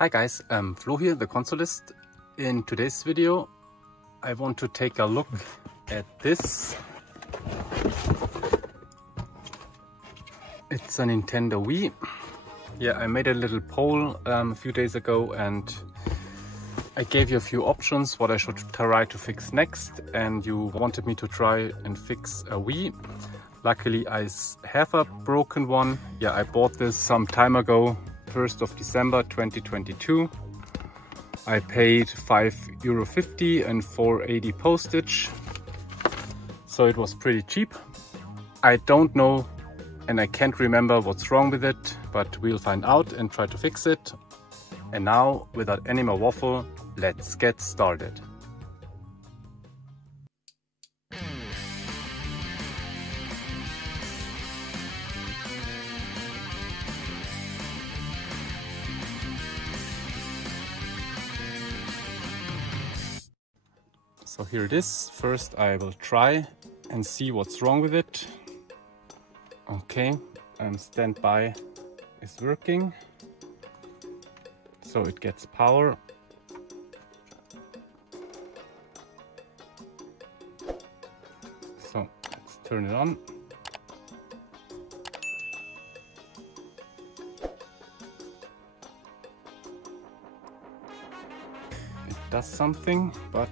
Hi guys, Flo here, the consolist. In today's video I want to take a look at this. It's a Nintendo Wii. Yeah, I made a little poll a few days ago and I gave you a few options what I should try to fix next, and you wanted me to try and fix a Wii. Luckily I have a broken one. Yeah, I bought this some time ago, 1st of December 2022. I paid €5.50 and €4.80 postage, so it was pretty cheap. I don't know and I can't remember what's wrong with it, but we'll find out and try to fix it. And now, without any more waffle, let's get started. So here it is. First I will try and see what's wrong with it. Okay, standby is working. So it gets power. So let's turn it on. It does something, but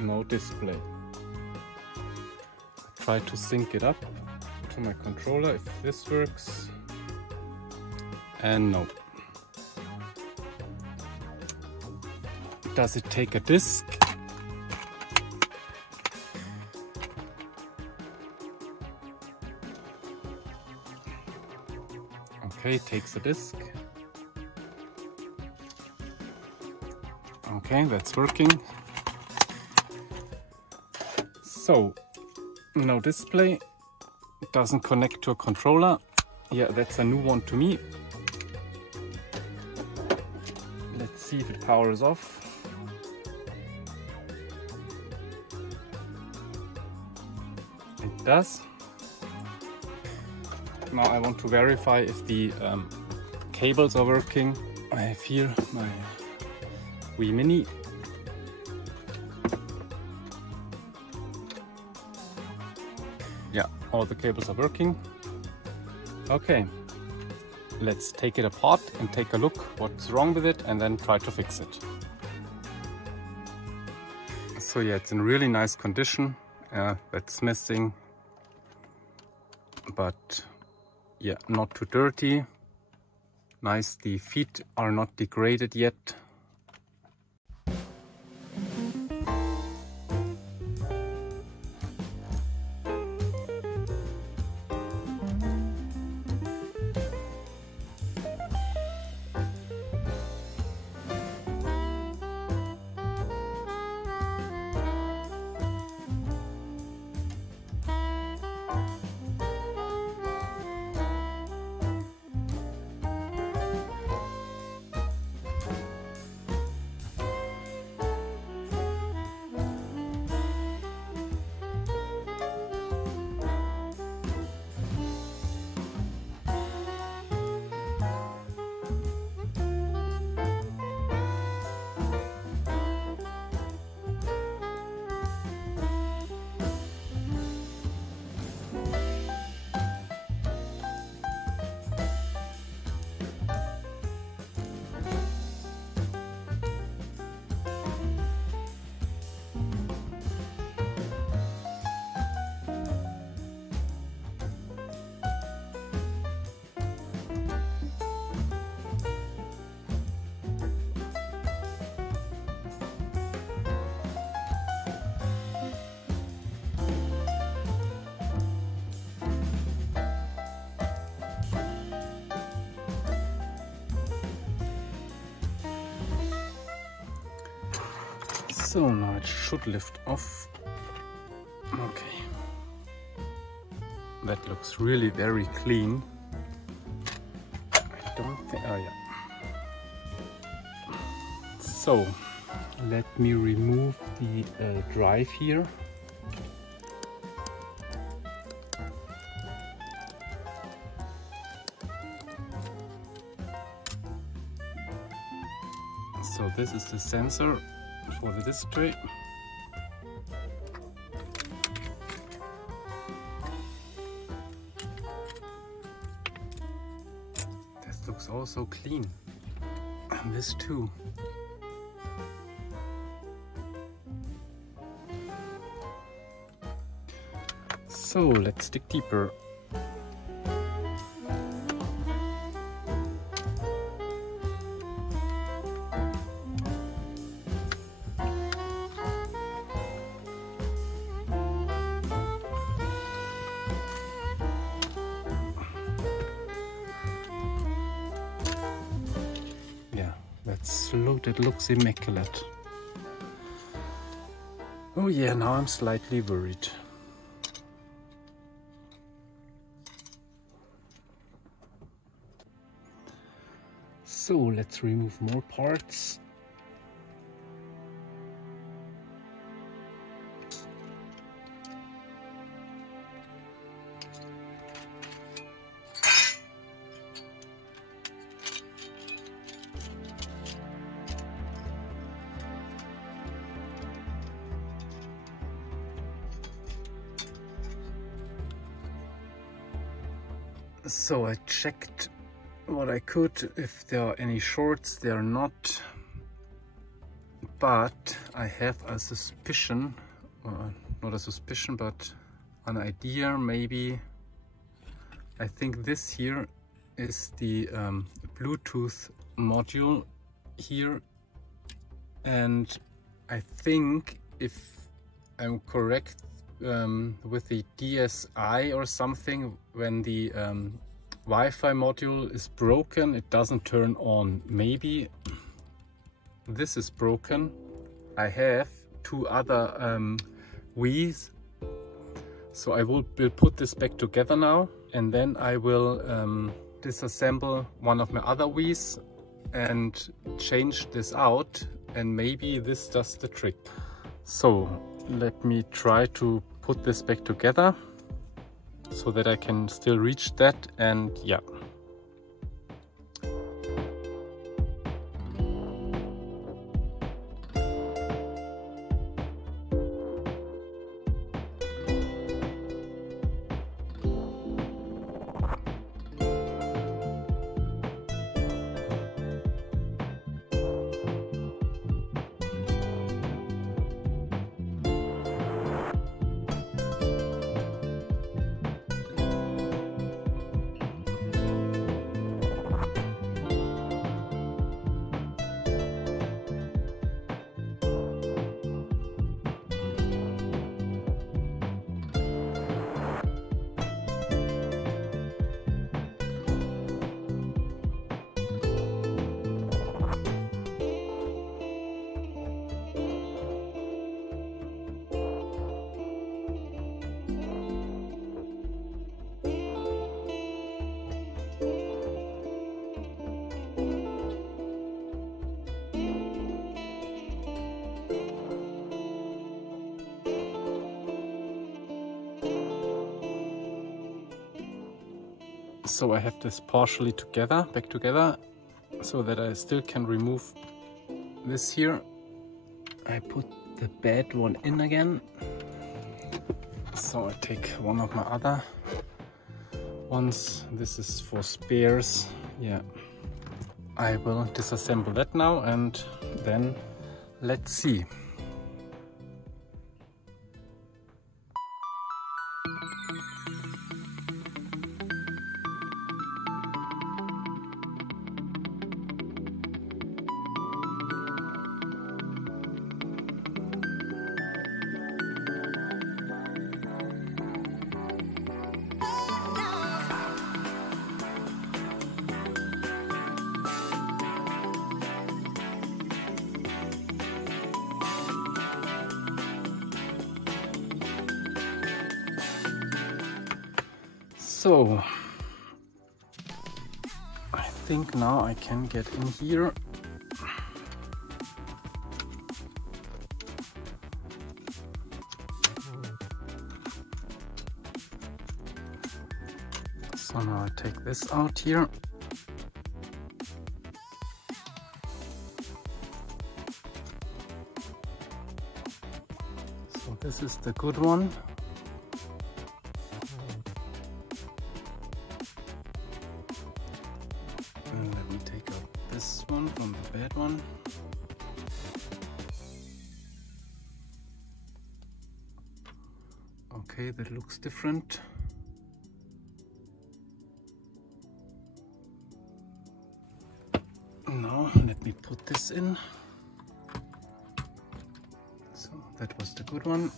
no display. Try to sync it up to my controller if this works, and no. Does it take a disc? Okay, takes a disc. Okay, that's working. So, no display, doesn't connect to a controller. Yeah, that's a new one to me. Let's see if it powers off. It does. Now I want to verify if the cables are working. I have here my Wii Mini. Yeah, all the cables are working. Okay, let's take it apart and take a look what's wrong with it and then try to fix it. So yeah, it's in really nice condition. That's missing, but yeah, not too dirty. Nice, the feet are not degraded yet. So now it should lift off. Okay. That looks really very clean. I don't think, oh yeah. So let me remove the drive here. So this is the sensor for the display. This looks also clean. And this too. So let's dig deeper. Yeah, that's loaded, looks immaculate. Oh yeah, now I'm slightly worried. So let's remove more parts. So I checked what I could, if there are any shorts. There are not, but I have a suspicion, not a suspicion, but an idea maybe. I think this here is the Bluetooth module here, and I think, if I'm correct, with the DSI or something, when the Wi-Fi module is broken, it doesn't turn on. Maybe this is broken. I have two other Wii's, so I will put this back together now, and then I will disassemble one of my other Wii's and change this out, and maybe this does the trick. So let me try to put this back together so that I can still reach that, and yeah. So I have this partially together, back together, so that I still can remove this here. I put the bad one in again. So I take one of my other ones. This is for spares. Yeah, I will disassemble that now, and then let's see. So I think now I can get in here. So now I take this out here. is the good one. And let me take out this one from the bad one. Okay, that looks different. Now let me put this in. So that was the good one.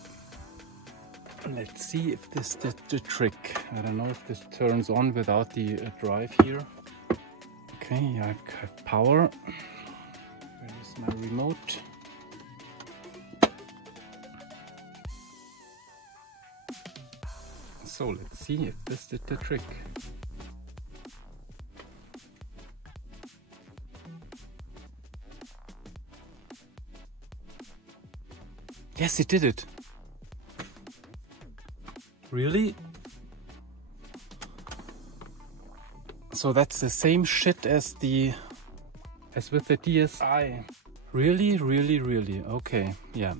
Let's see if this did the trick. I don't know if this turns on without the drive here. Okay, I have power. Where is my remote? So let's see if this did the trick. Yes, it did it. Really? So that's the same shit as with the DSi. Really, really, really. Okay, yeah.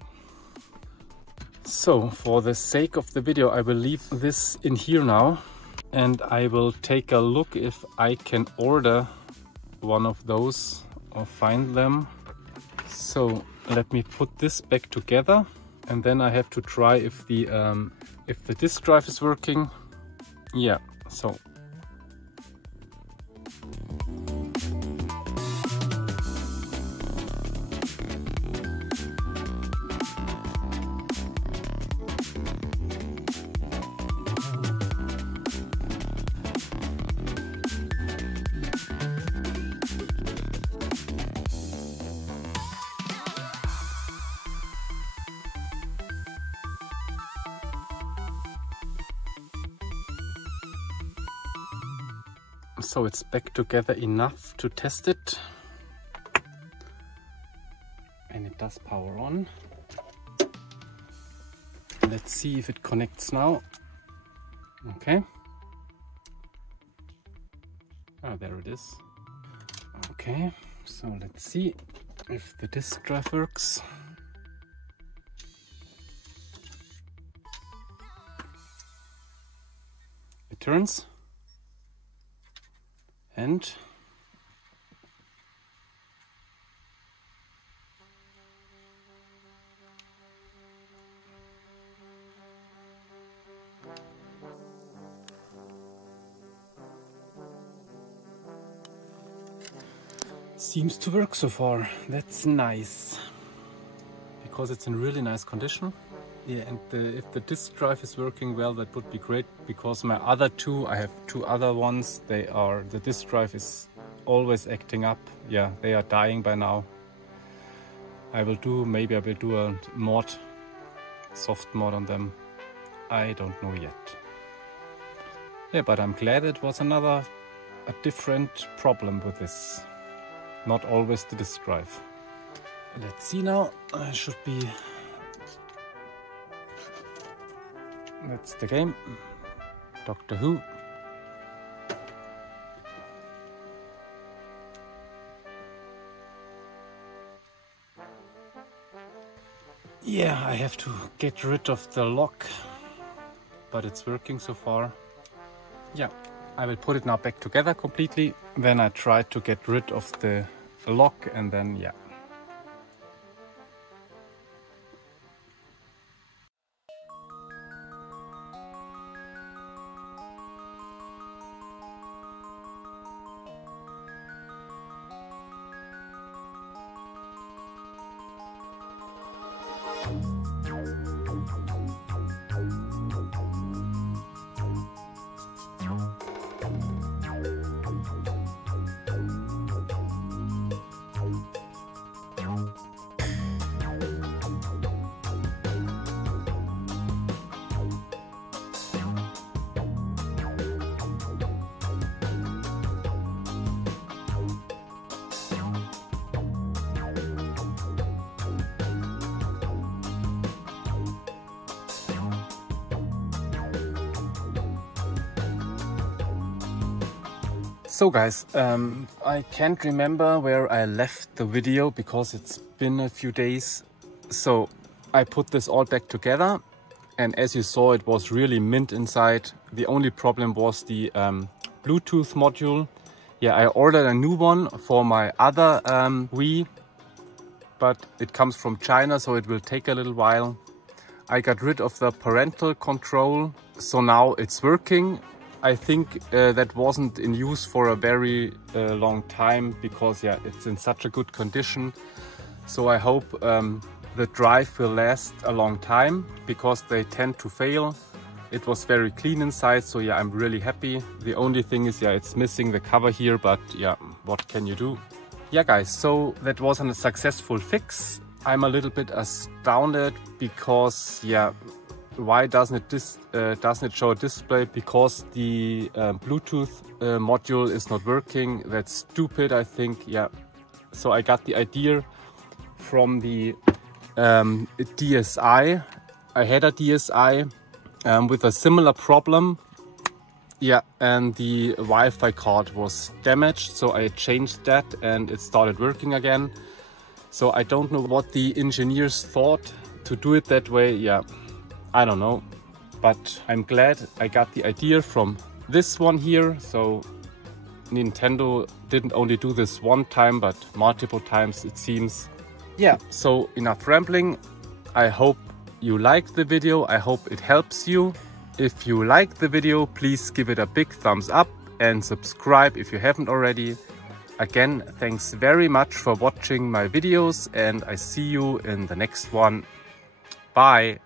So for the sake of the video, I will leave this in here now, and I will take a look if I can order one of those or find them. So let me put this back together, and then I have to try if the disk drive is working. Yeah, so. So it's back together enough to test it, and it does power on. Let's see if it connects now. Okay. Oh, there it is. Okay, so let's see if the disk drive works. It turns. And seems to work so far. That's nice, because it's in really nice condition. Yeah, and if the disk drive is working well, that would be great, because my other two, I have two other ones, the disk drive is always acting up. Yeah, they are dying by now. Maybe I will do a mod, soft mod on them. I don't know yet. Yeah, but I'm glad it was a different problem with this. Not always the disk drive. Let's see now, I should be... That's the game. Doctor Who. Yeah, I have to get rid of the lock, but it's working so far. Yeah, I will put it now back together completely. Then I try to get rid of the lock, and then yeah. So guys, I can't remember where I left the video because it's been a few days. So I put this all back together, and as you saw, it was really mint inside. The only problem was the Bluetooth module. Yeah, I ordered a new one for my other Wii, but it comes from China, so it will take a little while. I got rid of the parental control, so now it's working. I think that wasn't in use for a very long time because yeah, it's in such a good condition. So I hope the drive will last a long time because they tend to fail. It was very clean inside, so yeah, I'm really happy. The only thing is, yeah, it's missing the cover here, but yeah, what can you do? Yeah guys, so that wasn't a successful fix. I'm a little bit astounded because yeah, why doesn't it show a display? Because the Bluetooth module is not working. That's stupid, I think. Yeah, so I got the idea from the DSi. I had a DSi with a similar problem. Yeah, and the Wi-Fi card was damaged, so I changed that and it started working again. So I don't know what the engineers thought to do it that way. Yeah, I don't know, but I'm glad I got the idea from this one here. So Nintendo didn't only do this one time, but multiple times it seems. Yeah, so enough rambling. I hope you liked the video. I hope it helps you. If you liked the video, please give it a big thumbs up and subscribe if you haven't already. Again, thanks very much for watching my videos and I see you in the next one. Bye!